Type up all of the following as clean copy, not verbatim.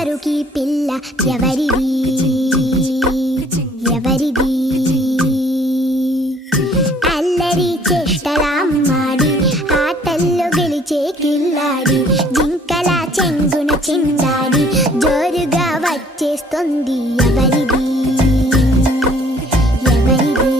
సరుకి పిల్ల ఎవరిది ఎవరిది అల్లరి చేష్టలామ్మాడి ఆటల్లో గెలిచే కిల్లాడి జింకల చెంగున చిందాడి జోరుగా వచ్చేస్తుంది ఎవరిది ఎవరిది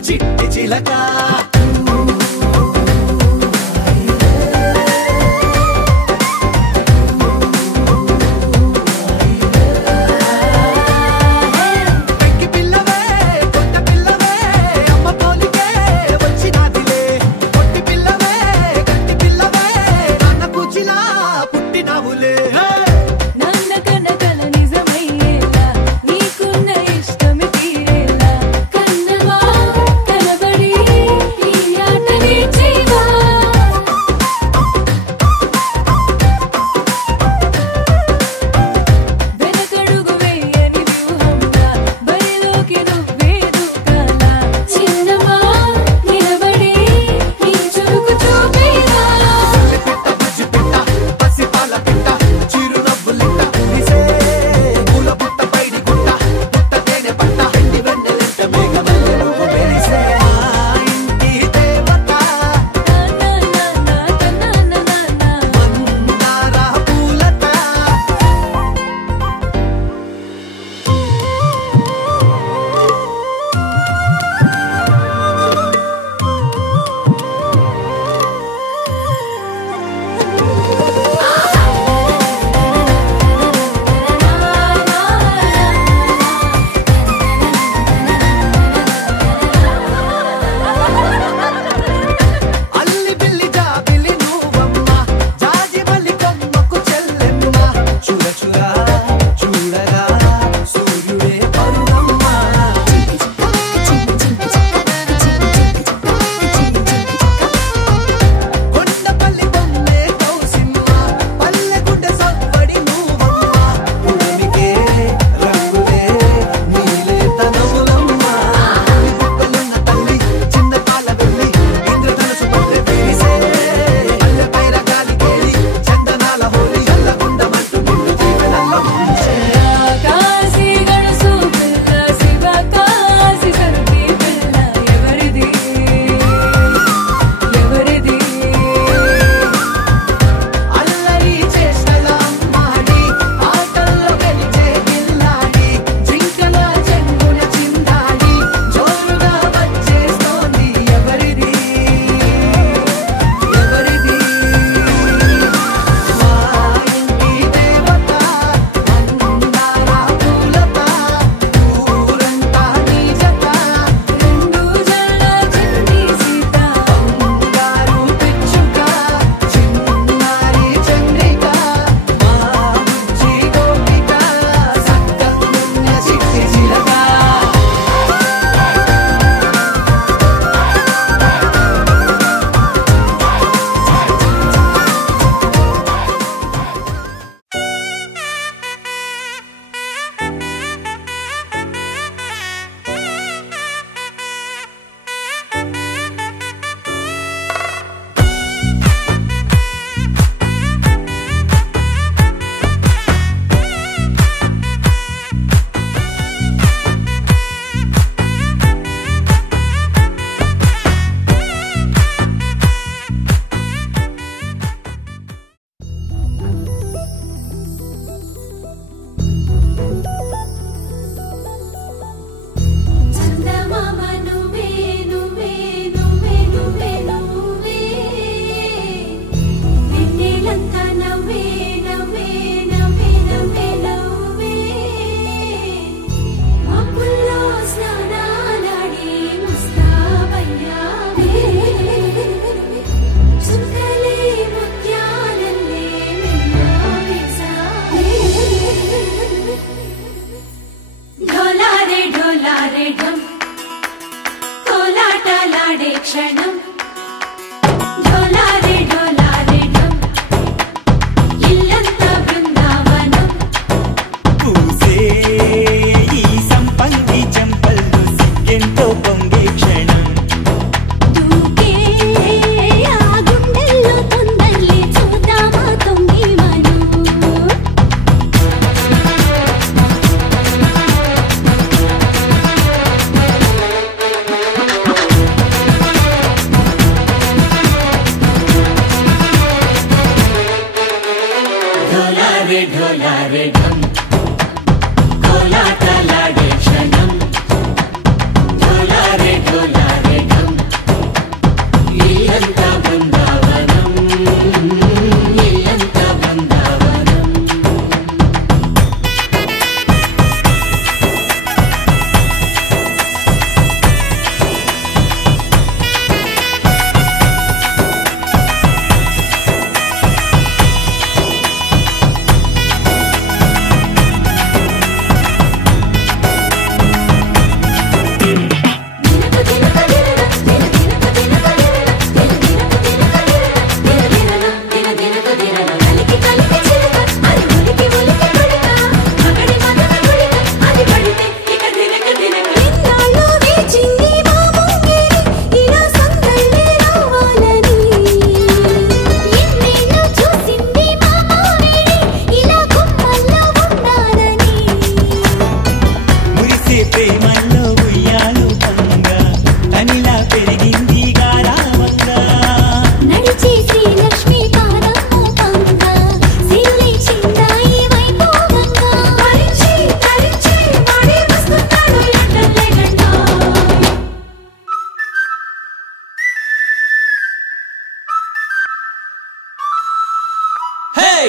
చిట్టి చిలక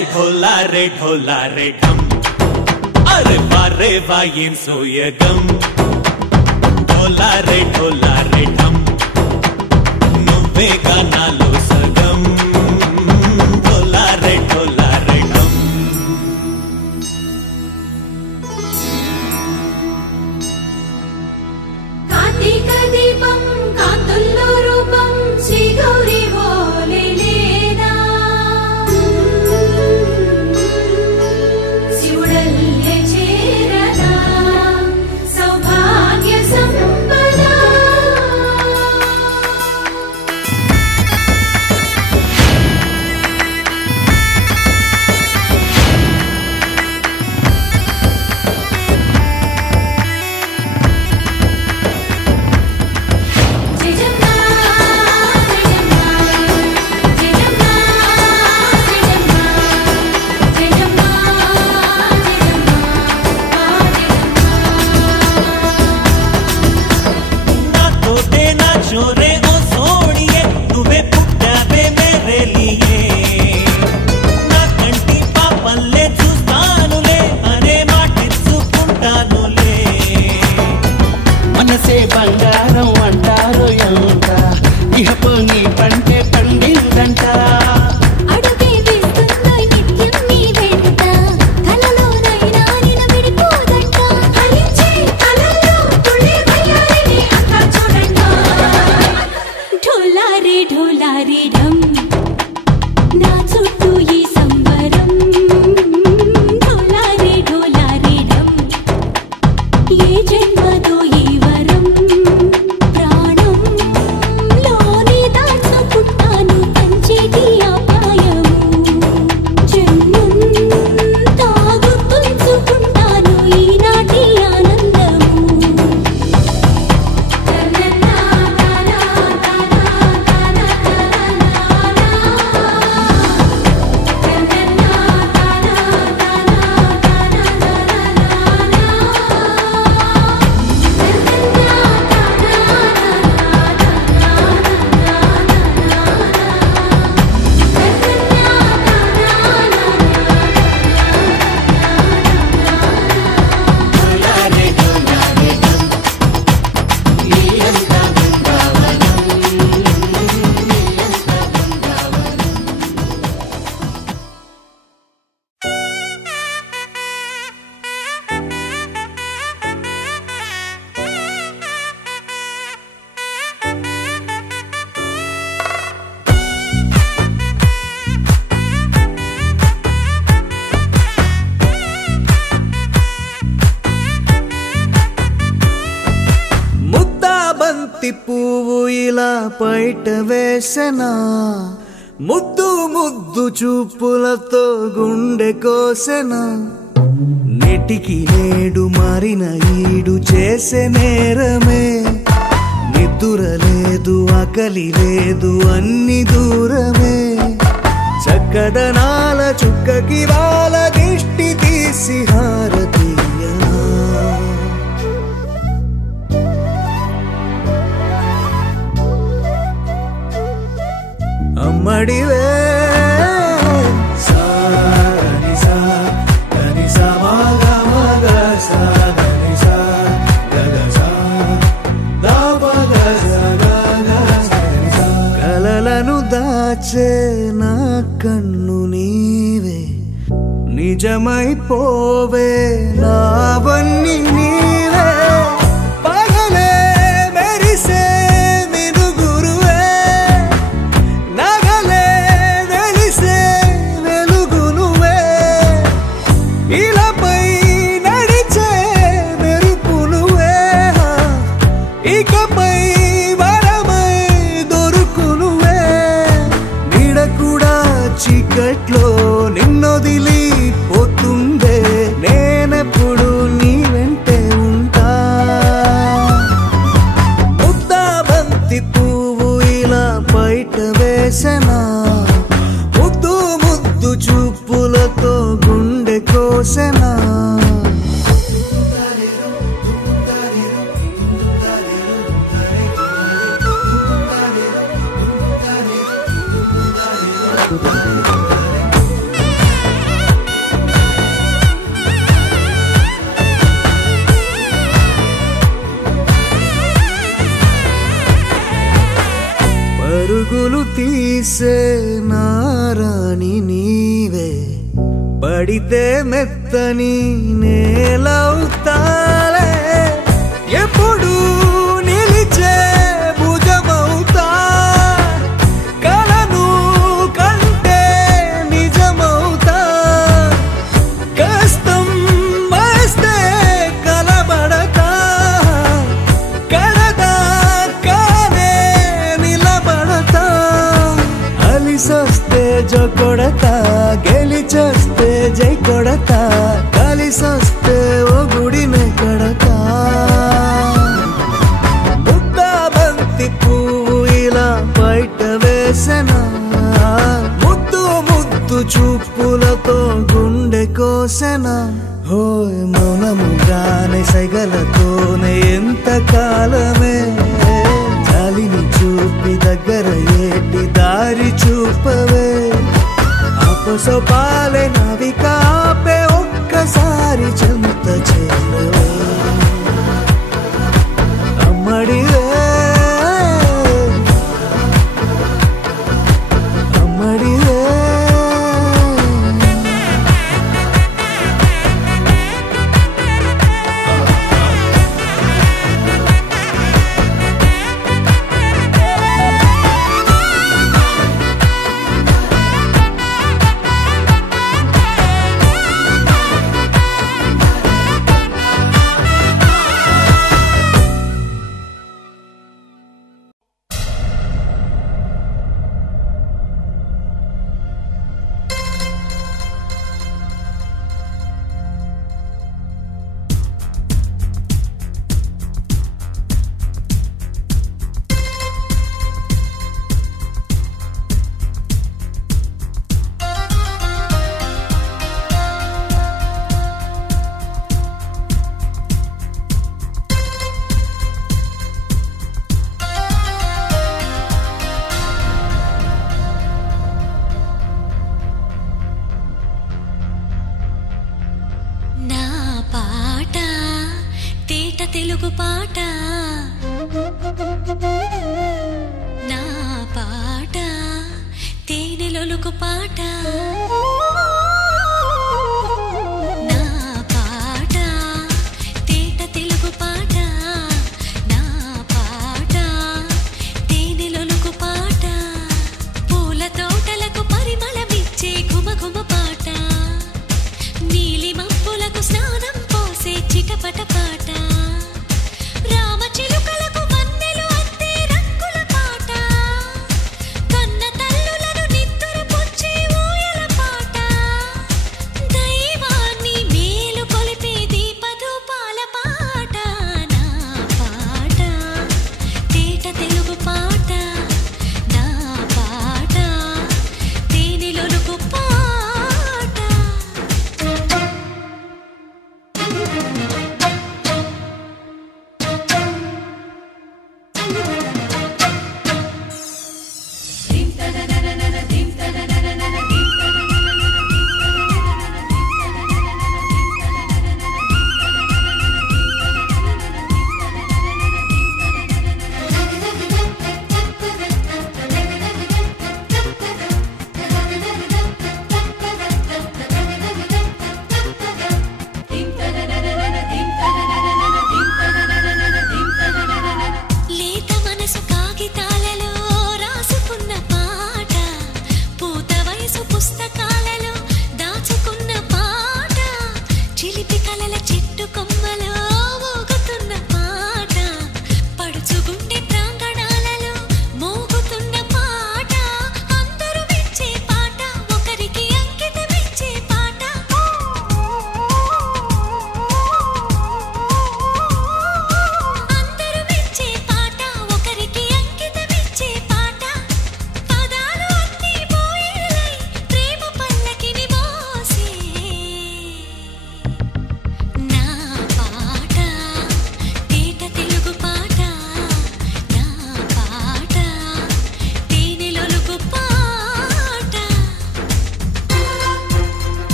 ढोला रे ढम अरे वारे वायें सोयगम ढोला रे ढम नुव्वे गानालो सगम ढोला रे ढम कार्तिक दीपम कांतुल्लो रूपम श्री गौरी बोले लेना शिवडल्ले चेरना सौभाग्य संपदा బంగారం అంటారు ఎంత ఇహపు నీ పంటే పండిందంట అడుగే వేస్తుందో నిత్యం నీ వెంట కలలోనైనా నిలబడిపోదంట హరించే కలల్లో తుళ్ళే వయ్యారిని అంతా చూడంట ఢోలా రే ఢమ్ నా చుట్టూ ఈ సంబరం ఢోలా రే ఢమ్ ఏ జన్మదో ఈ వరం ప్రాణంలోని దాచుకుంటాను కంచేటి ఆప్యాయము జన్మంతా గుర్తుంచుకుంటాను ఈనాటి ఆనందము ముద్దాబంతి పువ్వు ఇలా బయట వేసెనా ముద్దు ముద్దు చూపులతో గుండె కోసెనా నెటికి నేడు మారిన ఈడు చేసే నేరమే నిద్ర లేదు ఆకలి లేదు అన్ని దూరమే చక్కదనాల చుక్కకి వాళ్ళ దిష్టి తీసి హారతీయనా అమ్మడివే కలలను దాచే నా కన్ను నీవే నిజమైపోవే నావన్నీ నీవే పగలే మెరిసే మినుగురువే నగలే వెలిసే వెలుగునువే ఇలాపై నడిచే మెరుపునువే ఇకపై వరమై దొరుకునువే నీడ కూడా చీకట్లో నిన్నొదిలి పోతుందే నేనెప్పుడు నీ వెంటే ఉంటా ముద్దాబంతి పువ్వు ఇలా బయట వేసెనా ముద్దు ముద్దు చూపులతో గుండె కోసెనా తీసే నారాణి నీవే పడితే మెత్తని నేలవుతాలే ఎప్పుడు నిలిచే భుజమవుతా కలను కంటే నిజమవుతా కష్టం వస్తే కలబడతా కడదాకానే నిలబడతా అలిసొస్తే జో కొడతా గెలిచొస్తే జై కొడతా కలిసొస్తే ఓ గుడినే కడతా ముద్దా బంతి పువ్వు ఇలా బయట వేసెనా ముద్దు ముద్దు చూపులతో గుండె కోసెనా హోయ్ మౌనముగానే సైగలతోనే ఎంత కాలమే జాలిని చూపి దగ్గర ఏటి దారి చూపవే ఆపసోపాలే నావికాపే ఒక్కసారి చెంత చేరవే అమ్మడివే అమ్మడివే తెలుగు పాట నా పాట తేనెలొలుకు పాట నా పాట తేట తెలుగు పాట నా పాట తేనెలొలుకు పాట పూల తోటలకు పరిమళమిచ్చే ఘుమఘుమ పాట నీలి మబ్బులకు స్నానం పోసే చిటపట పాట రామచిలుకలకు వన్నెలు అద్దే రంగుల పాట కన్న తల్లులను నిద్దుర పుచ్చే ఊయల పాట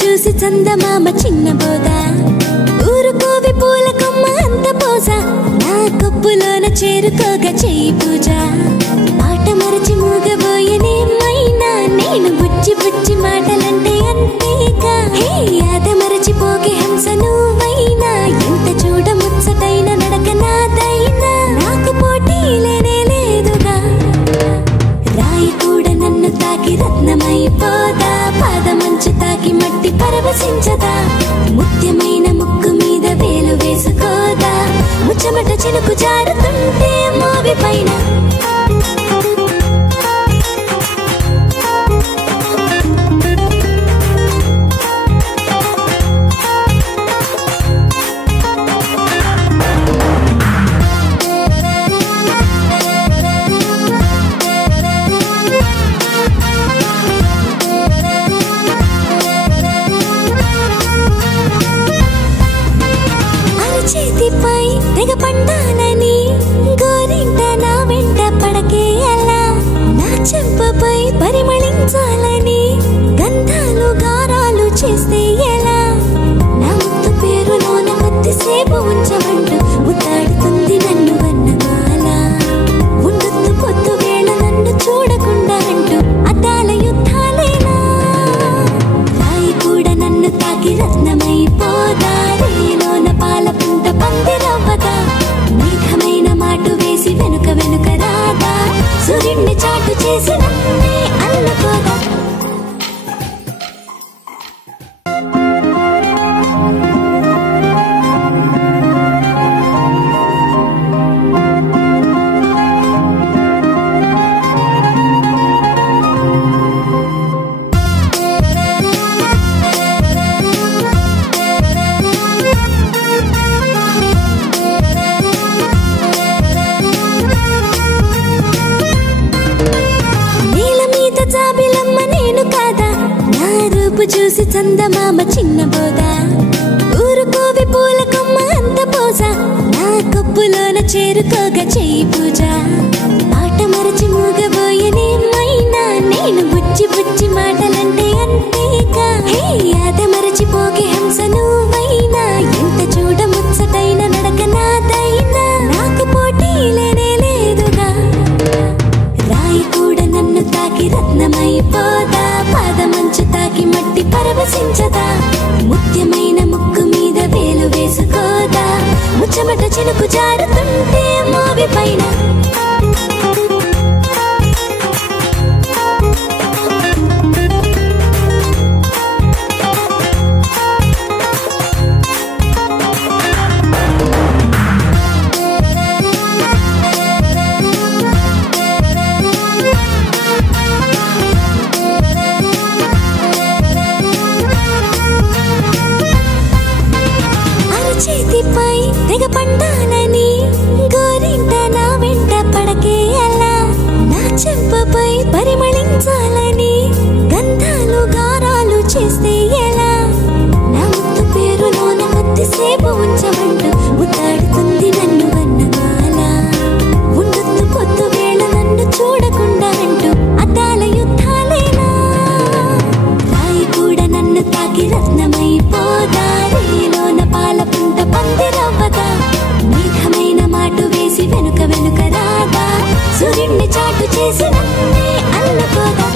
చూసి చందమామ చిన్న బోద ఊరుకోవి పూల కొమ్మ అంత పోజ నా కప్పులోన చేరుకోగా చెయ్యి పూజ మాట మరచి మూగబోయనే మైనా నేను బుచ్చి బుచ్చి మాటలంటే అంతేగా హే యాద మరచిపోకే హంస నువ్వైనా ఎంత చూడ ముచ్చటైన నడక నాదైనా నాకు పోటీ లేనే లేదుగా రాయి కూడా నన్ను తాకి రత్నమైపోదా పాదమంచు తాకి మట్టి పరవశించదా ముత్యమైన ముక్కు మీద వేలు వేసుకోదా ముచ్చమట చినుకు జారుతుంటే మోవి పైన చేతిపై తెగ పండాలని గోరింట నా వెంట పడకే అలా నా చెంపపై పరిమళించాలని గంధాలు గారాలు చేస్తే ఎలా నా ముత్తు పేరులోన కొద్దిసేపు ఉంచమంటూ ముద్దాడుతుంది నన్ను వన్నమాల ఉండొద్దు పొద్దు వేళ నన్ను చూడకుండా అంటూ అద్దాల యుద్ధాలేనా రాయి కూడా నన్ను తాకి రత్నమైపోదా రేలోన పాల పుంట పందిరవ్వదా మేఘమైన మాటు వేసి వెనుక వెనుక రాదా సూర్యుడిని చాటు చేసి నన్నే అల్లుకోదా చూసి చందమామ చిన్న బోద ఊరుకోవి పూల కొమ్మ అంత పోజ నా కప్పులోన చేరుకోగా చెయ్యి పూజ మాట మరచి మూగబోయనే మైనా నేను బుచ్చి బుచ్చి మాటలంటే అంతేగా హే యాద మరచిపోకే హంస నువ్వైనా ఎంత చూడ ముచ్చటైన నడక నాదైనా నాకు పోటీ లేనే లేదుగా రాయి కూడా నన్ను తాకి రత్నమైపోదా పాదమంచు తాకి మట్టి పరవశించదా ముత్యమైన ముక్కు మీద వేలు వేసుకోదా ముచ్చమట చినుకు జారుతుంటే మోవి పైన చేతిపై తెగ పండాలని గోరింట నా వెంట పడకే అలా నా చెంపపై పరిమళించాలని గంధాలు గారాలు చేస్తే ఎలా నా ముత్తు పేరులోన కొద్దిసేపు ఉంచమంటూ ముద్దాడుతుంది నన్ను వన్నమాల ఉండొద్దు పొద్దు వేళ నన్ను చూడకుండా అంటూ అద్దాల యుద్ధాలేనా రాయి కూడా నన్ను తాకి రత్నమైపోదా రేలోన పాల పుంట పందిరవ్వదా మేఘమైన మాటు వేసి వెనుక వెనుక రాదా సూర్యుడిని చాటు చేసి నన్నే అల్లుకోదా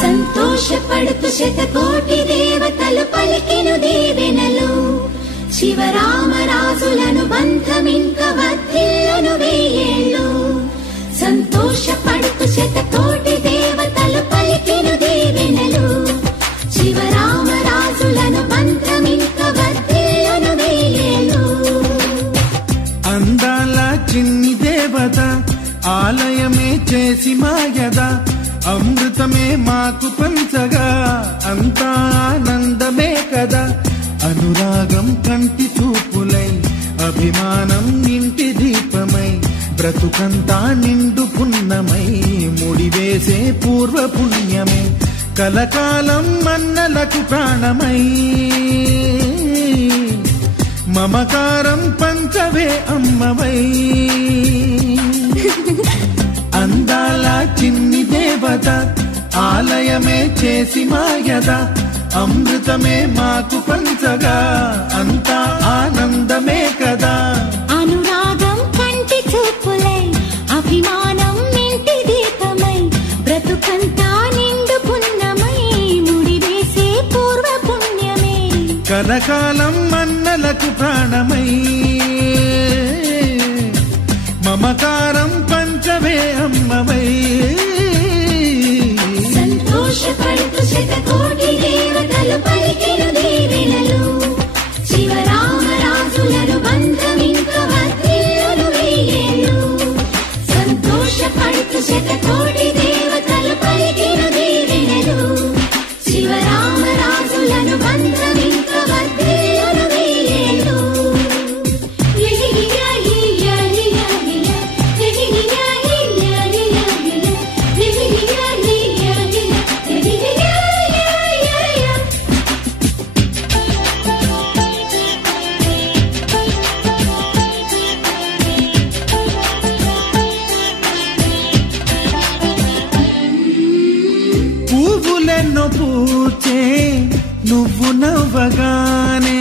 సంతోషపడుతూ శతకోటి దేవతలు పలికిను దీవెనలు శివరామరాజులను బంధమింక వర్ధిల్లును వేయేళ్ళు సంతోషపడుతూ శతకోటి దేవతలు పలికిను దీవెనలు శివరామరాజులను బంధమింక వర్ధిల్లును వేయేళ్ళు అందాల చిన్ని దేవత ఆలయమే చేసి మాయద అమృతమే మాకు పంచగా అంతా ఆనందమే కదా. అనురాగం కంటి చూపులై అభిమానం ఇంటి దీపమై బ్రతుకంతా నిండు పున్నమై ముడివేసే పూర్వ పుణ్యమే కలకాలం మన్నలకు ప్రాణమై మమకారం పంచవే అమ్మవై. అందాల చిన్ని దేవత ఆలయమే చేసి మాయద అమృతమే మాకు పంచగా అంతా ఆనందమే కదా. అనురాగం కంటి చూపులై అభిమానం ఇంటి దీపమై బ్రతుకంతా నిండు పున్నమై ముడివేసే పూర్వ పుణ్యమే కలకాలం మన్నలకు ప్రాణమై మమకారం పంచవే అమ్మవై. సంతోషపడుతూ శతకోటి దేవతలు పలికెను దీవెనలు శివరామరాజులను బంధమింక వర్ధిల్లును వెయ్యేళ్ళు. సంతోషపడుతూ శతకోటి దేవతలు పలికెను దీవెనలు శివరామరాజులను బంధమింక వర్ధిల్లును వెయ్యేళ్ళు. పువ్వులెన్నో పూచే నువ్వు నవ్వగానే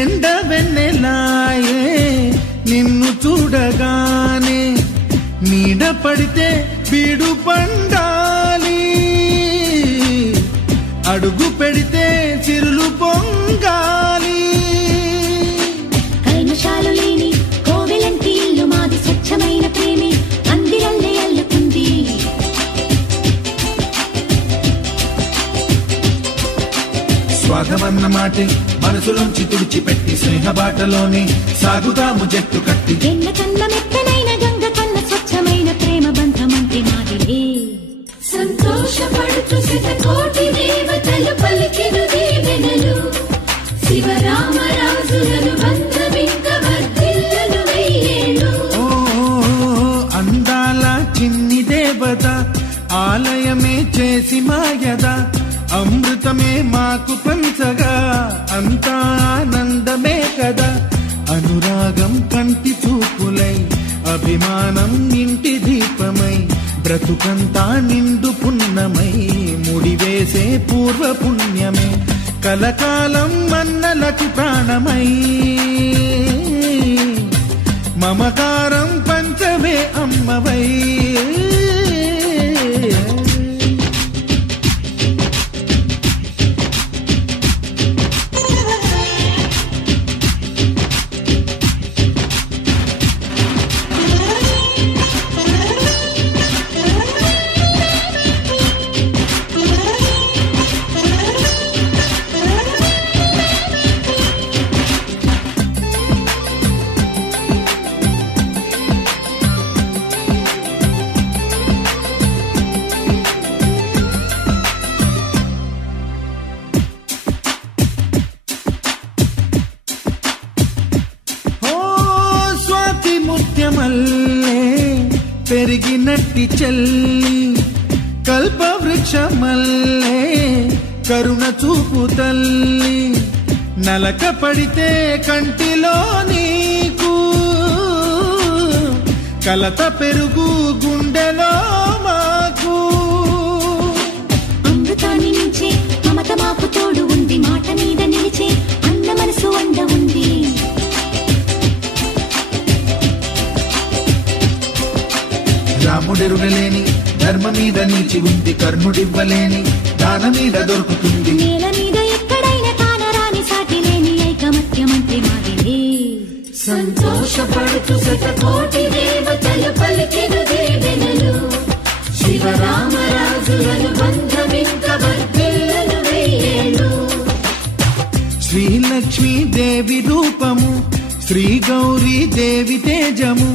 ఎండ వెన్నెలాయే నిన్ను చూడగానే నీడ పడితే బీడు పండాలి అడుగు పెడితే చిరులు పొంగాలి. కల్మషాలు లేని కోవెలంటి ఇల్లు మాది స్వచ్ఛమైన ప్రేమే అందిరల్లే అల్లుకుంది. స్వాగమన్న మాటే మనసులోంచి తుడిచిపెట్టి స్నేహబాటలోనే సాగుదాము జట్టు కట్టి. ఎన్న కన్న మెత్తనైన గంగ కన్న స్వచ్ఛమైన ప్రేమ బంధమంటే మాదిరే. సంతోషపడుతూ శతకోటి దేవతలు పలికెను దీవెనలు శివరామరాజులను బంధమింక వర్ధిల్లును వెయ్యేళ్ళు. ఓ అందాల చిన్ని దేవత ఆలయమే చేసి మాయద అమృతమే మాకు పంచగా అంతా ఆనందమే కదా. అనురాగం కంటి చూపులై అభిమానం ఇంటి దీపమై బ్రతుకంతా నిండు పున్నమై ముడివేసే పూర్వ పుణ్యమే కలకాలం మన్నలకు ప్రాణమై మమకారం పంచవే అమ్మవై. పెరిగినట్టి చెల్లి కల్పవృక్షమల్లే కరుణ చూపు తల్లి నలక పడితే కంటిలో నీకు కలత పెరుగు గుండెలో మాకు. అమృతాన్ని నించే మమత మాకు తోడు ఉంది మాట మీద నిలిచే అన్న మనసు అండ ఉంది. రాముడెరుగలేని ధర్మ మీద నిలిచి ఉంది కర్ణుడివ్వలేని దాన మీద దొరుకుతుంది. నేల మీద ఎక్కడైనా కానరాని సాటి లేని ఐకమత్యమంటే మాదిరే. సంతోషపడుతూ శతకోటి దేవతలు పలికెను దీవెనలు శివరామరాజులను బంధమింక వర్ధిల్లును వెయ్యేళ్ళు. శ్రీలక్ష్మీ దేవి రూపము శ్రీ గౌరీ దేవి తేజము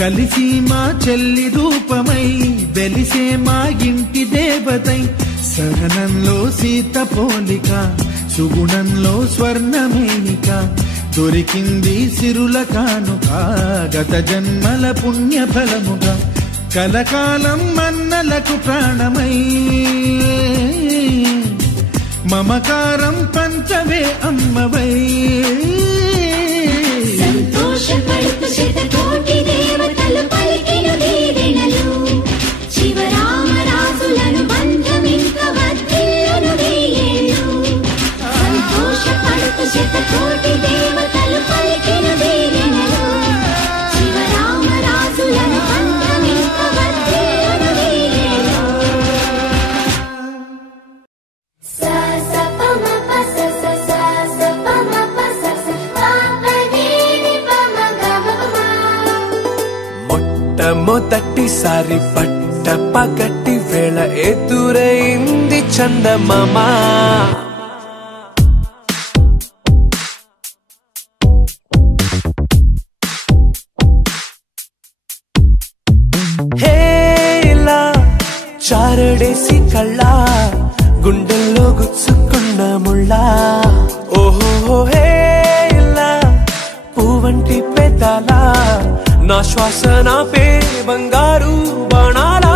కలిసి మా చెల్లి రూపమై వెలిసే మా ఇంటి దేవతై సహనంలో సీత పోలిక సుగుణంలో స్వర్ణమేనిక దొరికింది సిరుల కానుక గత జన్మల పుణ్య ఫలముగా కలకాలం మన్నలకు ప్రాణమై మమకారం పంచవే అమ్మవై సంతోషపడుతు శతకోటి దేవతలు పలికిన దీవెనలు శివరామరాజులను బంధమింక వర్ధిల్లును వెయ్యేళ్ళు సంతోషపడుతు శతకోటి దేవతలు పలికిన దీవెనలు శివరామరాజులను బంధమింక వర్ధిల్లును వెయ్యేళ్ళు మొట్టమొదటిసారి పట్ట పగటి వేళ ఎదురైంది చందమామ హేలా చారడేసి కళ్ళ గుండెల్లో గుచ్చుకున్న ముళ్ళ ఓహో హేలా పువ్వంటి పెదాల నా శ్వాస నాపే బంగారు బాణాలా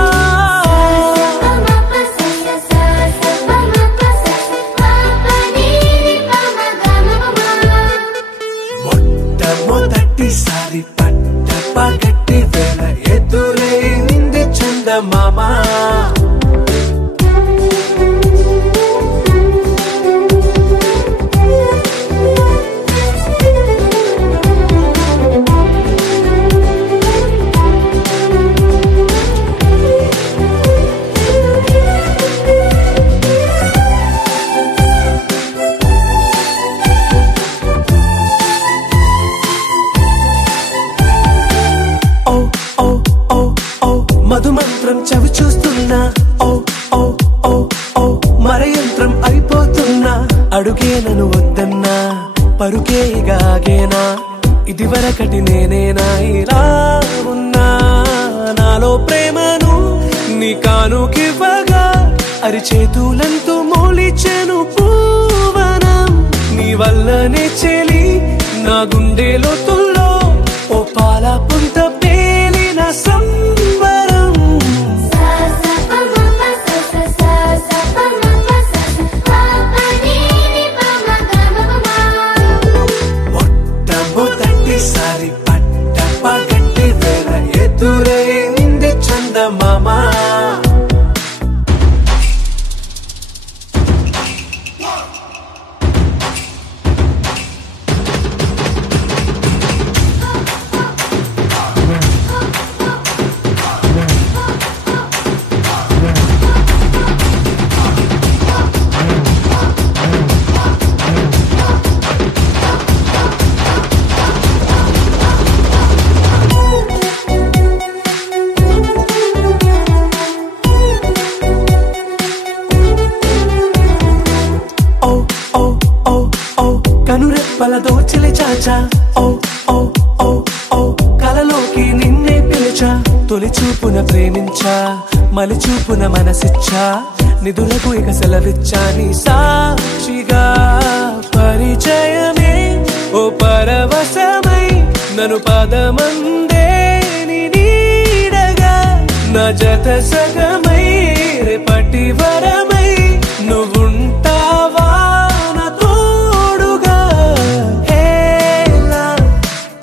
మొట్టమొదటిసారి పట్ట పగటి వేళ ఎదురైంది చందమామ మధుమంత్రం చవి చూస్తున్నా ఓ ఓ ఓ ఓ మరయంత్రం అయిపోతున్నా అడుగే నన్ను వద్దన్నా పరుకేగాగేనా ఇది వరకటి నేనేనా ఇలా ఉన్నా నాలో ప్రేమను నీ కానుకివ్వగా అరిచేతులంతో మోలిచెను పూవనం నీ వల్లనే చెలి నా గుండెలో తుల్లో ఓ పాల పుంత పేలిన సంబరం మొట్టమొదటిసారి పట్ట పగటి వేళ ఎదురైంది చందమామ కనురెప్పల దోచిలి చాచా ఓ ఓ ఓ ఓ కలలోకి నిన్నే పిలిచా తొలి చూపున ప్రేమించా మలి చూపున మనసిచ్చా నిధులకు ఇక సెలవిచ్చా నీ సాక్షిగా పరిచయమే ఓ పరవశమై నన్ను పదమందే నీ నీడగా నా జత సగమై రేపటి వరమై నువ్వుంటావా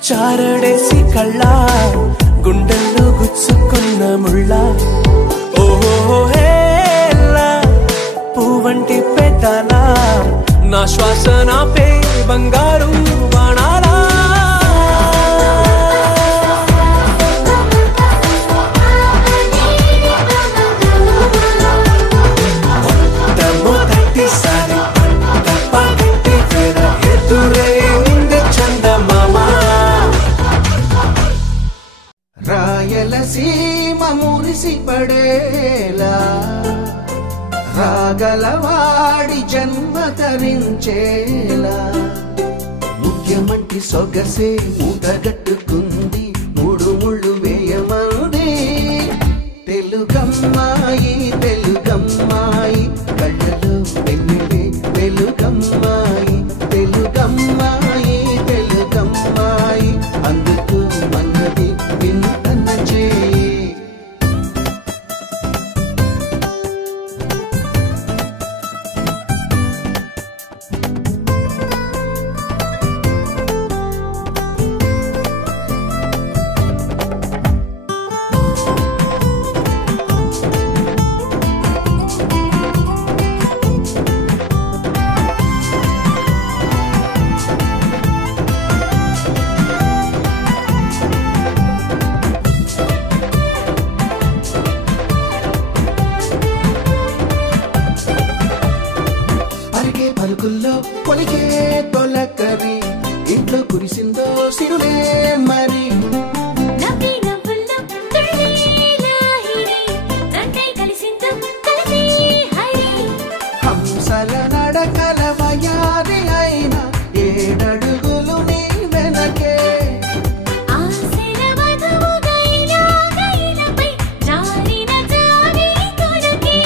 చారడేసి కళ్ళ గుండెల్లో గుచ్చుకున్న ముళ్ళ ఓహో హేలా పువ్వంటి పెదాల నా శ్వాస నాపే బంగారు బాణాలా మొట్టమొదటిసారి పట్ట పగటి వేళ ఎదురైంది చందమామ రాయలసీమ మురిసి పడేలా రాగలవాడి జన్మ తరించేలా ముఖ్యమంటి సొగసే మూటగట్టుకుంది మూడు ముళ్ళు వేయమనుడే తెలుగమ్మాయి తెలుగమ్మాయి కళ్ళలో వెన్నెలే తెలుగమ్మాయి తెలుగమ్మాయి తెలుగమ్మాయి అందుకు మన్నది వింతన చేయి పలుకుల్లో పొలికే తొలకరి ఇంట్లో కురిసిందో సిరులే మరి నవ్వి నవ్వుల్లో తుళ్ళి లాహిరి తండ్రి కలిసిందో కలిసి హరి హంసల నడకల వయారి అయిన ఏడడుగులు నీ వెనకే ఆశల వధువుగైనాగైనపై జారిన జారి కొడుకే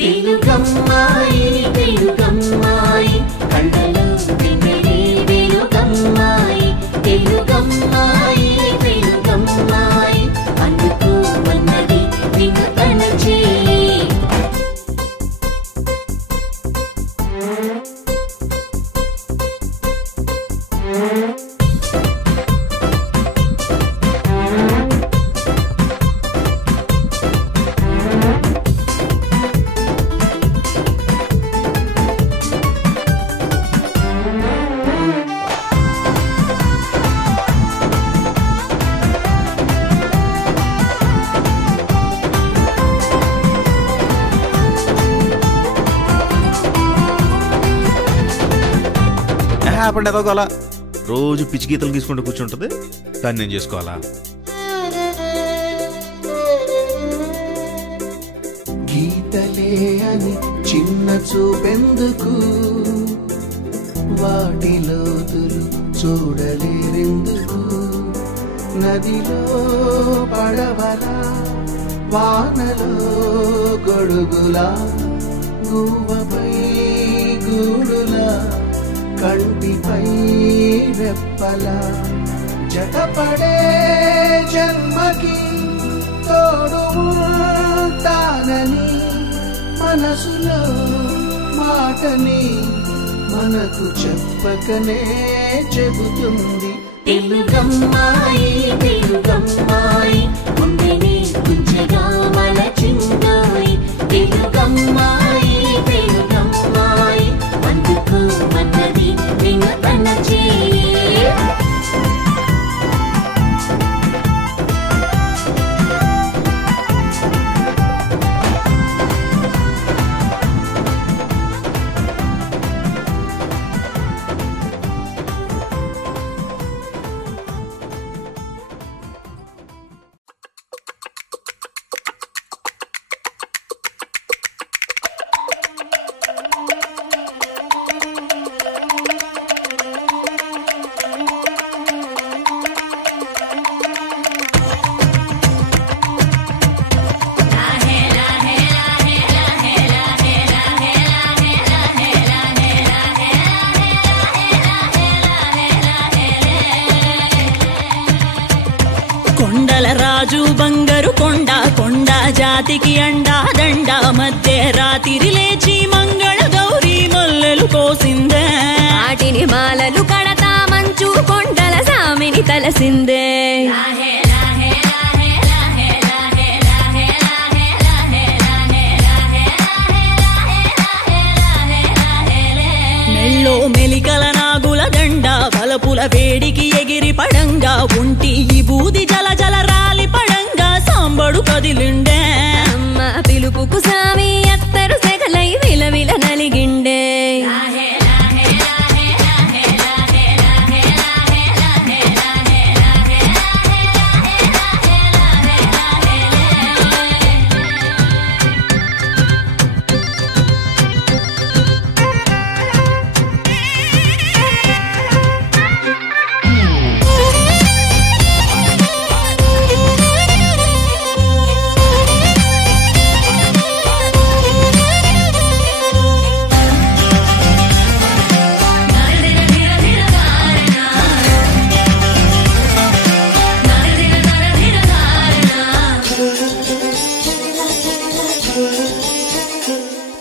తెలుగమ్మాయి తెలుగమ్మాయి కళ్ళలో వెన్నెలే వెలుగమ్మాయి తెలుగమ్మాయి తెలుగమ్మాయి అందుకు మన్నది వింతన చేయి హ్యాపండి ఎదగోలా రోజు పిచ్చి గీతలు గీసుకుంటూ కూర్చుంటుంది దాన్ని నేను చేసుకోవాలా గీతలే అని చిన్న చూపెందుకు వాటి లోతులు చూడలేరెందుకు నదిలో పడవలా వానలో గొడుగులా గువ్వపై గూడులా కంటిపై రెప్పలా జతపడే జన్మకి తోడు ఉంటానని మనసులో మాటని మనకు చెప్పకనే చెబుతుంది తెలుగమ్మాయి తెలుగమ్మాయి గుండెని గుంజగా మలచిందోయ్ తెలుగమ్మాయి తెలుగమ్మాయి అందుకు మన్నది వింతన చేయి కొండల రాజు బంగారు కొండ కొండ జాతికి అండా దండ మధ్య రాత్రి లేచి మంగళ గౌరీ మల్లెలు కోసిందే వాటిని మాలలు కడతా మంచు కొండల సామిని తలసిందే మెళ్ళో మెలికల నాగుల దండ బలపుల వేడికి ఎగిరి పడంగా ఉంటి ఈ బూది జల జల రాలి పడంగా సాంబడు కదిలిండే అమ్మ పిలుపుకు సామి అత్తరు సెగలై విలవిల నలిగిండే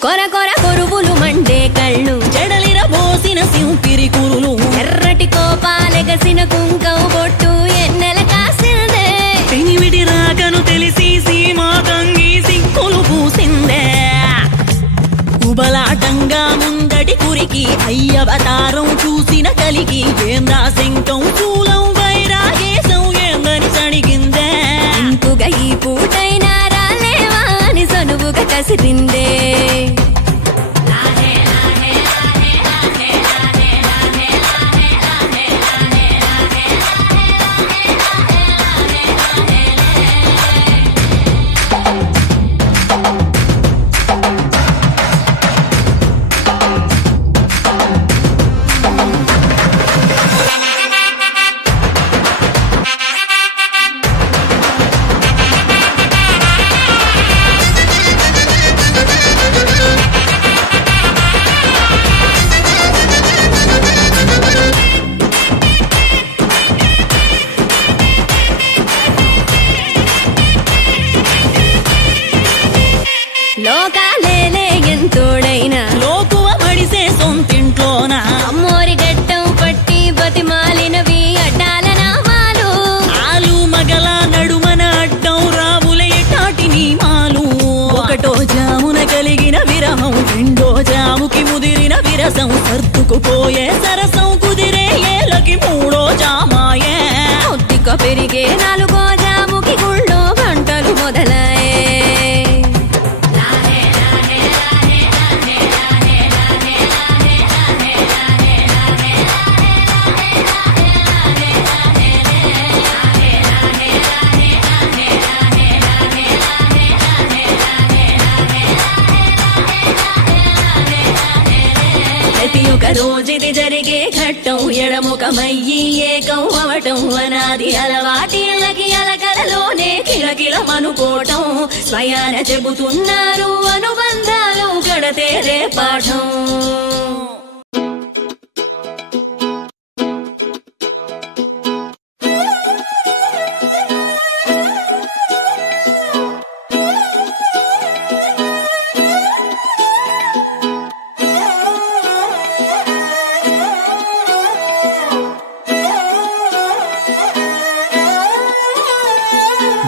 కొర కొర కొరువులు మండే కళ్ళు జడలిర పోసిన సింపిరి కురులు ఎర్రటి కోపాలెగసిన కుంకం బొట్టు ఎన్నెల కాసిందే పెనివిడి రాకను తెలిసి సీమా కంగి సిక్కులు పూసిందే ఉబలాటంగా ముందటి కురికి అయ్యవతారం చూసిన కలిగి ఏందా శంకం చూలం వైరాగేశం ఏందని సణిగిందే ఇంకుగా ఈ పూటైనా రాలేవా అని సనువుగా కసిరిందే లోకాలేలే ఎంతోడైనా లోకువ మడిసే సొంతింట్లోన అమ్మోరి గట్టం పట్టి బతిమాలినవి అడ్డాల నామాలు ఆలు మగల నడుమన అడ్డం రావుల ఎటాటి నీమాలు ఒకటో జామున కలిగిన విరహం రెండో జాముకి ముదిరిన విరసం సర్దుకుపోయే సరసం కుదిరే ఏలకి మూడో జామాయే ఒత్తిక పెరిగే నాలుగో జాముకి గుళ్ళో గంటలు మొదలయ్యే రోజుది జరిగే ఘట్టం ఎడముఖమయ్యి ఏకం అవటం అనాది అలవాటిళ్ళకి అలకలలోనే కిలకిలమనుకోవటం స్వయాన చెబుతున్నారు అనుబంధాలు గడతేరే పాఠం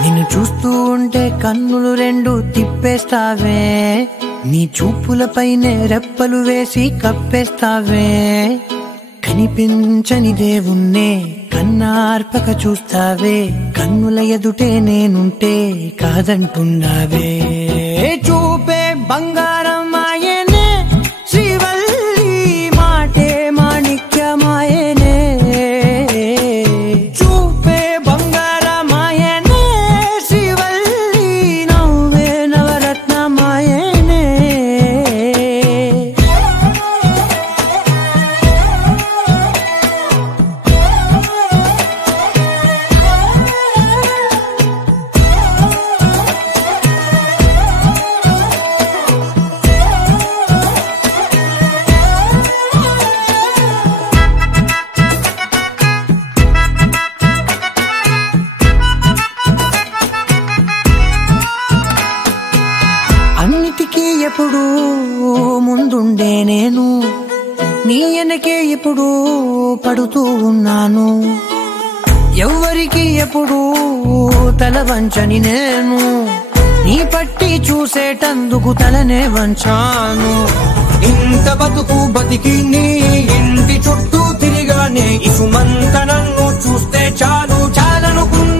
నిన్ను చూస్తూ ఉంటే కన్నులు రెండు తిప్పేస్తావే నీ చూపులపైనే రెప్పలు వేసి కప్పేస్తావే కనిపించని దేవుణ్ణే కన్నార్పక చూస్తావే కన్నుల ఎదుటే నేనుంటే కాదంటున్నావే చూపే బంగారం ఆయనే శ్రీవల్లి మాటే మాణిక్యమాయనే చూపే బంగారమాయనే శ్రీవల్లి నవ్వే నవరత్నమాయనే అన్నిటికీ ఎప్పుడు ముందుండే నేను నీ వెనకే ఎప్పుడు పడుతూ ఉన్నాను ఎవ్వరికి ఎప్పుడు తల వంచని నేను నీ పట్టి చూసేటందుకు తలనే వంచాను ఇంత బతుకు బతికి నీ ఇంటి చుట్టూ తిరిగానే ఇసుమంత నన్ను చూస్తే చాలు చాలనుకున్న